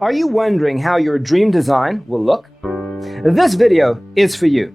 Are you wondering how your dream design will look? This video is for you.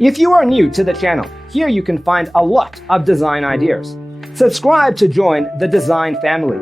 If you are new to the channel, here you can find a lot of design ideas. Subscribe to join the design family.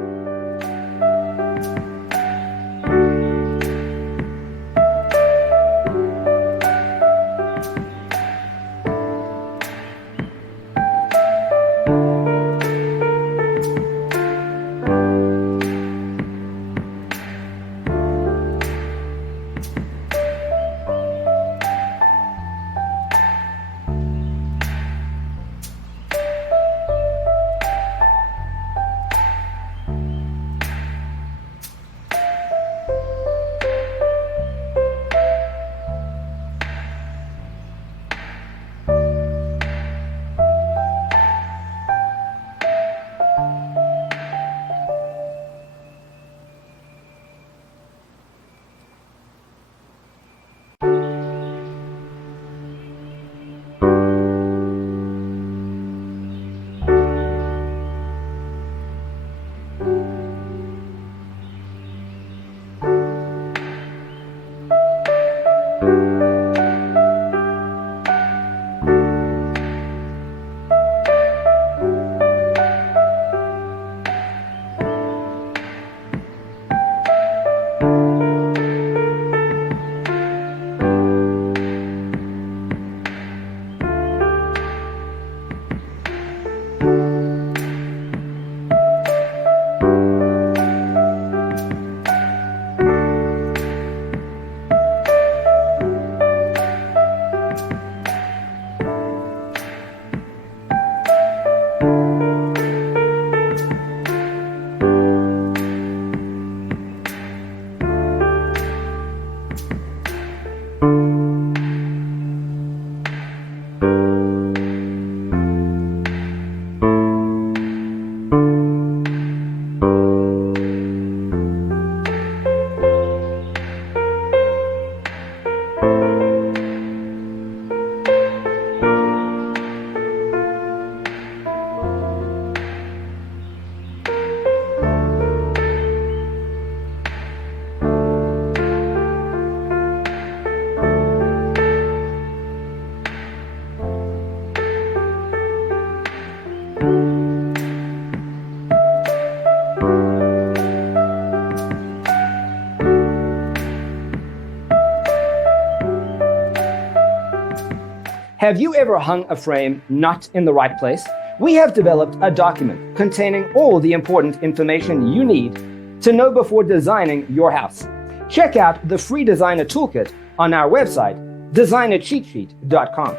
Have you ever hung a frame not in the right place? We have developed a document containing all the important information you need to know before designing your house. Check out the free designer toolkit on our website, designercheatsheet.com.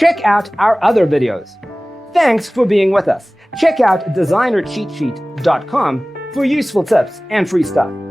Check out our other videos. Thanks for being with us. Check out designercheatsheet.com for useful tips and free stuff.